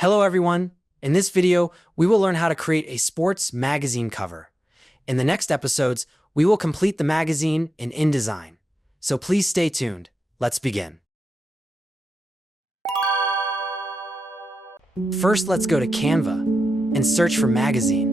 Hello everyone! In this video, we will learn how to create a sports magazine cover. In the next episodes, we will complete the magazine in InDesign. So please stay tuned. Let's begin. First, let's go to Canva and search for magazine.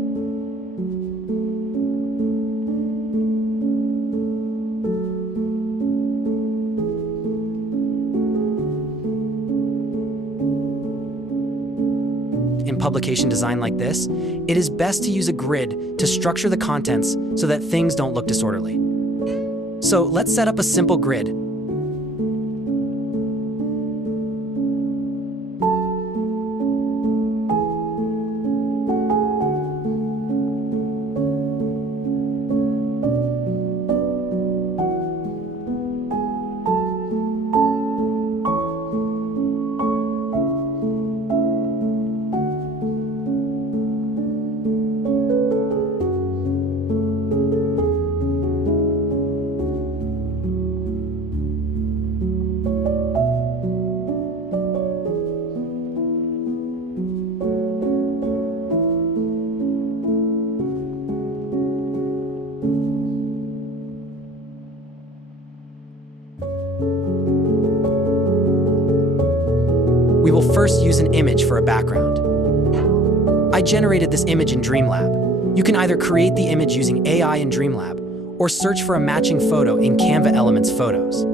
In publication design like this, it is best to use a grid to structure the contents so that things don't look disorderly. So let's set up a simple grid. We will first use an image for a background. I generated this image in Dreamlab. You can either create the image using AI in Dreamlab or search for a matching photo in Canva Elements Photos.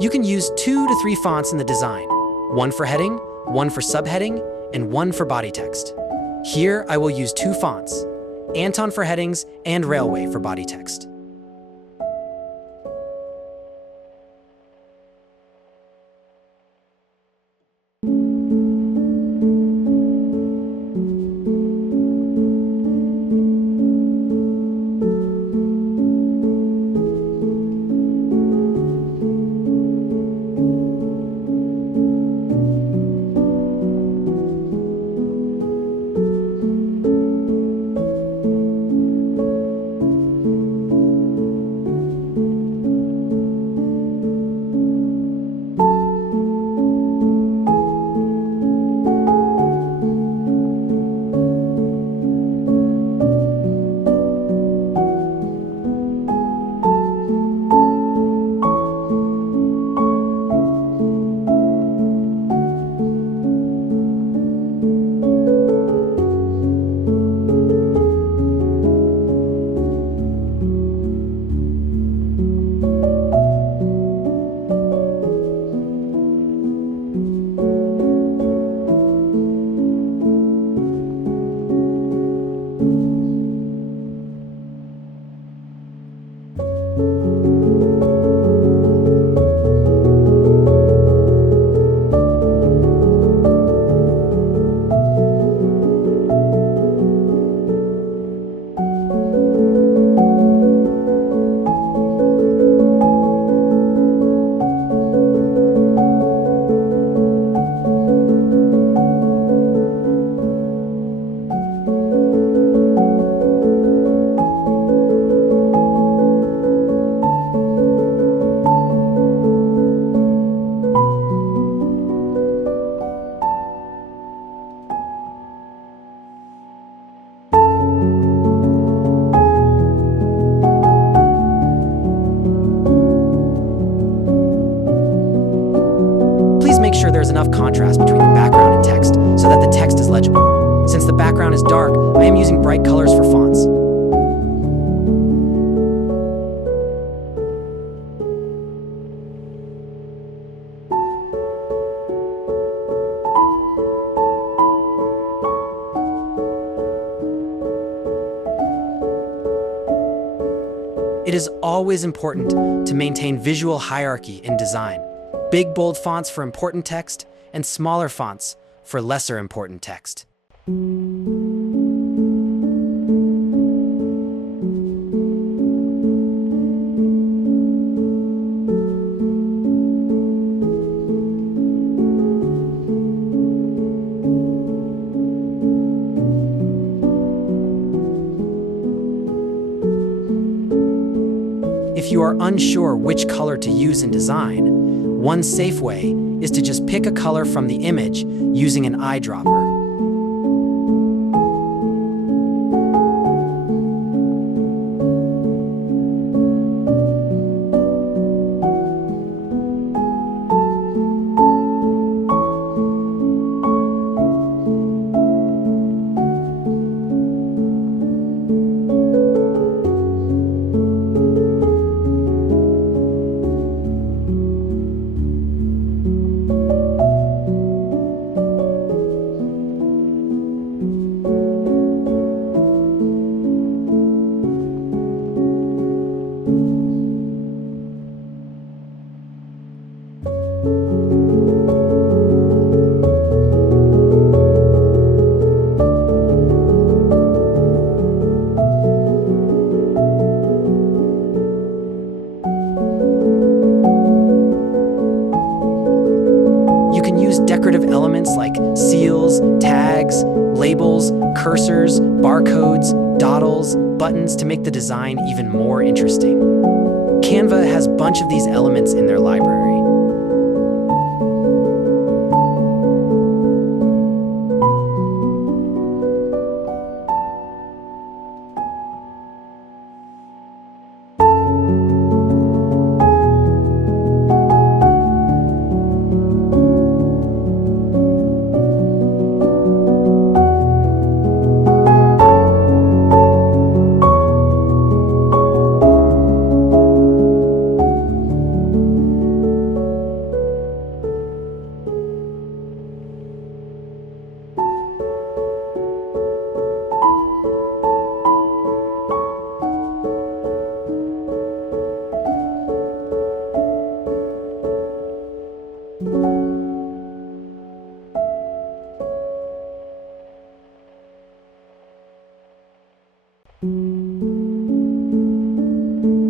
You can use 2 to 3 fonts in the design, one for heading, one for subheading, and one for body text. Here, I will use 2 fonts, Anton for headings and Railway for body text. Make sure there is enough contrast between the background and text so that the text is legible. Since the background is dark, I am using bright colors for fonts. It is always important to maintain visual hierarchy in design. Big, bold fonts for important text and smaller fonts for lesser important text. If you are unsure which color to use in design, one safe way is to just pick a color from the image using an eyedropper. Decorative elements like seals, tags, labels, cursors, barcodes, dotals, buttons to make the design even more interesting. Canva has a bunch of these elements in their library.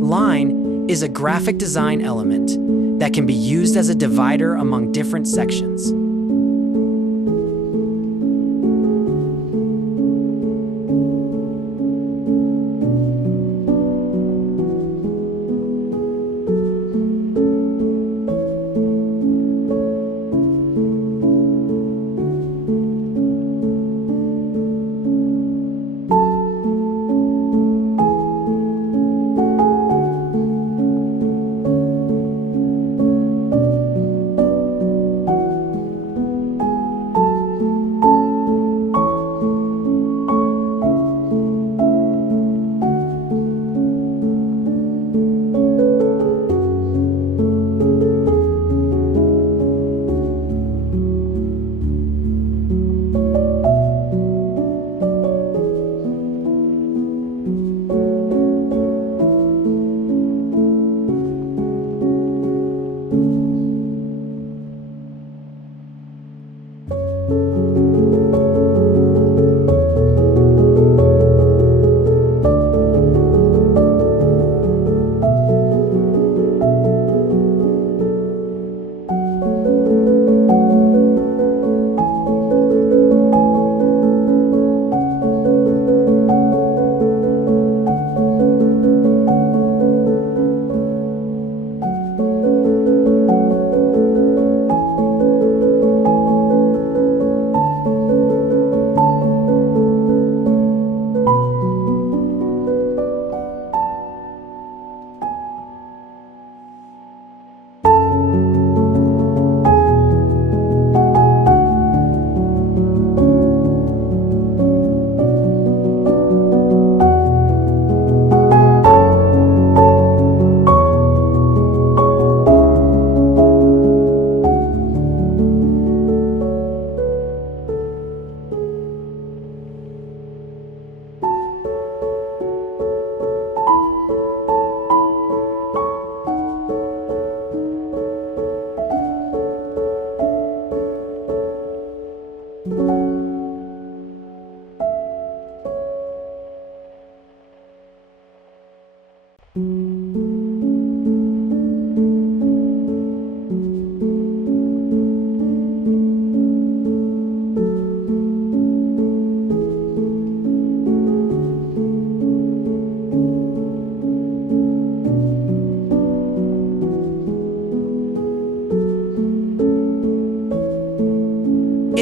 Line is a graphic design element that can be used as a divider among different sections.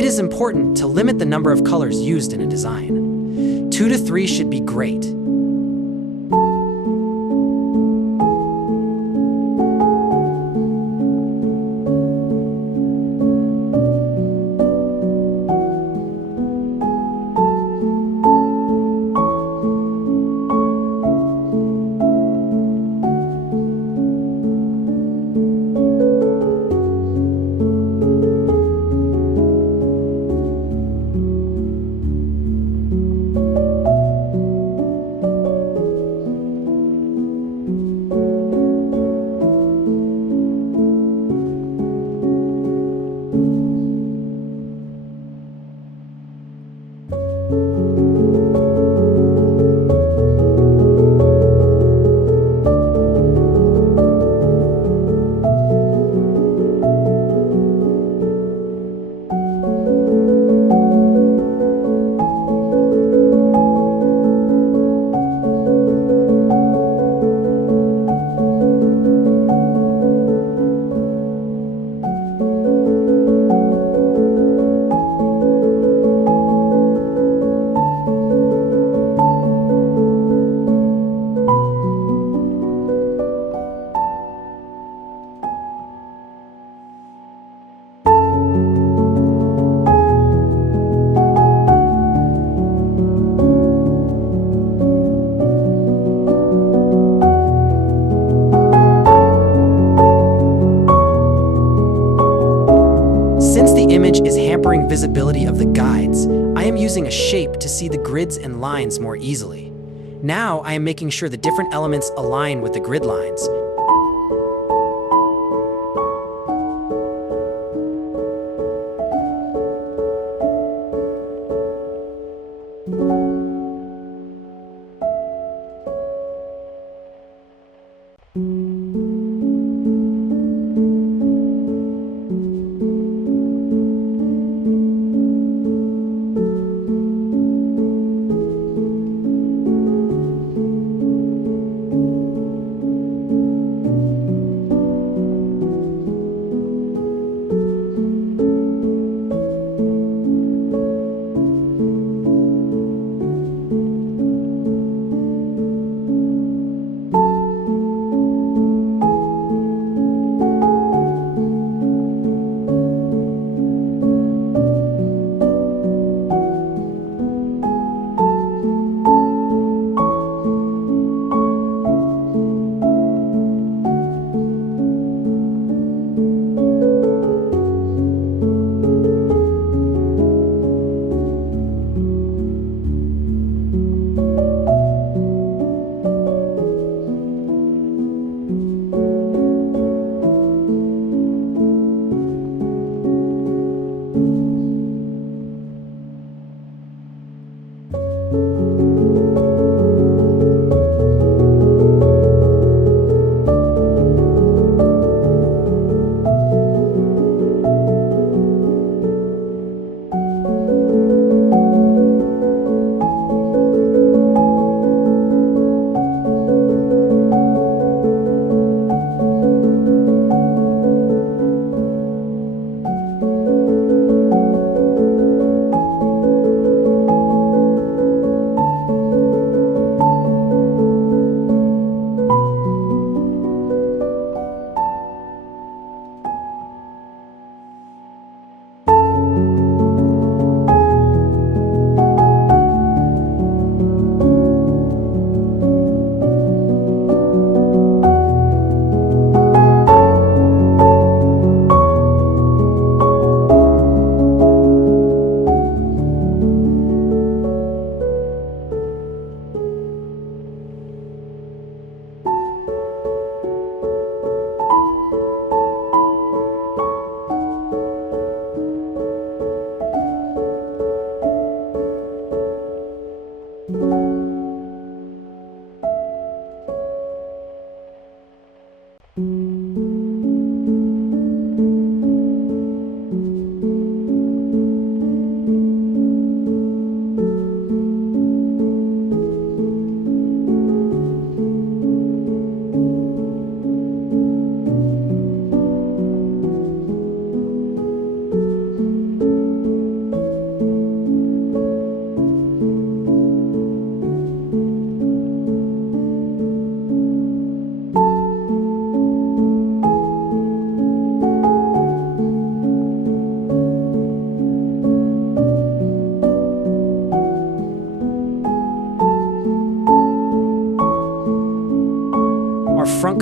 It is important to limit the number of colors used in a design. 2 to 3 should be great. Since the image is hampering visibility of the guides, I am using a shape to see the grids and lines more easily. Now I am making sure the different elements align with the grid lines.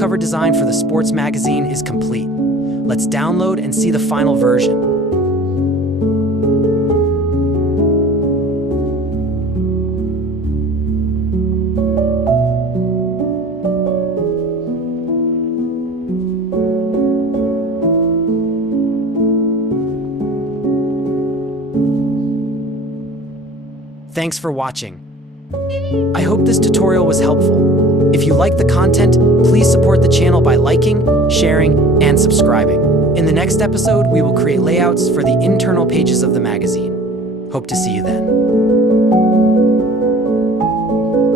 cover design for the sports magazine is complete. Let's download and see the final version. Thanks for watching. I hope this tutorial was helpful. If you like the content, please support the channel by liking, sharing, and subscribing. In the next episode, we will create layouts for the internal pages of the magazine. Hope to see you then.